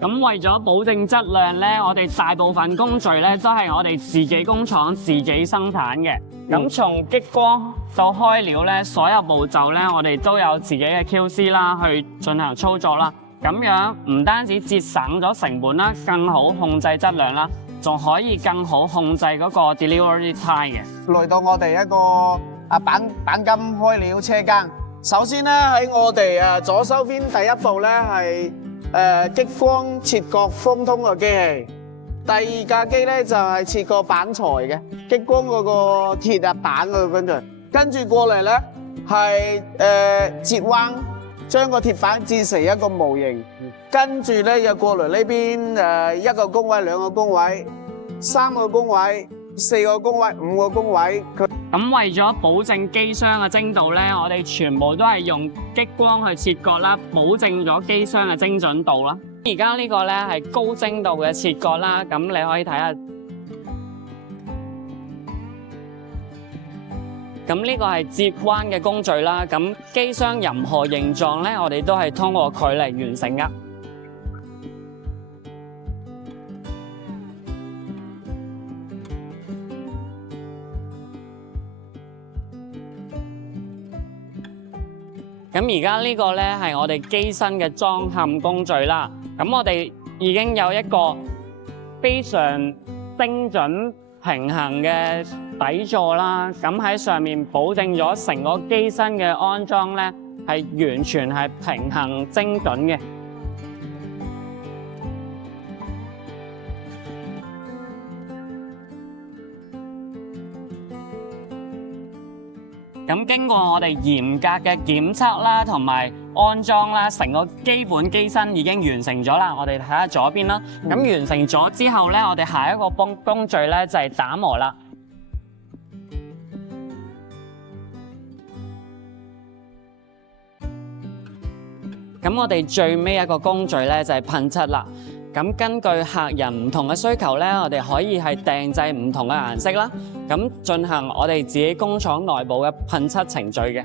咁為咗保證質量咧，我哋大部分工序咧都係我哋自己工廠自己生產嘅。咁從激光到開料咧，所有步驟咧，我哋都有自己嘅 QC 啦，去進行操作啦。咁樣唔單止節省咗成本啦，更好控制質量啦，仲可以更好控制嗰個 delivery time 嘅。嚟到我哋一個板金開料車間，首先咧喺我哋左手邊第一步咧係激光切割風通嘅機器，第二架機咧就係切割板材嘅激光嗰個鐵板嗰個跟住過嚟咧係折彎，將個鐵板折成一個模型，跟住咧又過嚟呢邊一個工位、兩個工位、三個工位、四個工位、五個工位。咁為咗保證機箱嘅精度咧，我哋全部都係用激光去切割啦，保證咗機箱嘅精準度啦。而家呢個咧係高精度嘅切割啦，咁你可以睇下。咁呢個係折彎嘅工序啦，咁機箱任何形狀咧，我哋都係通過佢嚟完成噶。咁而家呢個咧係我哋機身嘅裝嵌工序啦。咁我哋已經有一個非常精準平衡嘅底座啦。咁喺上面保證咗成個機身嘅安裝咧係完全係平衡精準嘅。咁經過我哋嚴格嘅檢測啦，同埋安裝啦，成個基本機身已經完成咗啦。我哋睇下左邊啦。咁完成咗之後咧，我哋下一個工序咧就係打磨啦。咁我哋最尾一個工序咧就係噴漆啦。咁根據客人唔同嘅需求咧，我哋可以係訂製唔同嘅顏色啦，咁進行我哋自己工廠內部嘅噴漆程序嘅。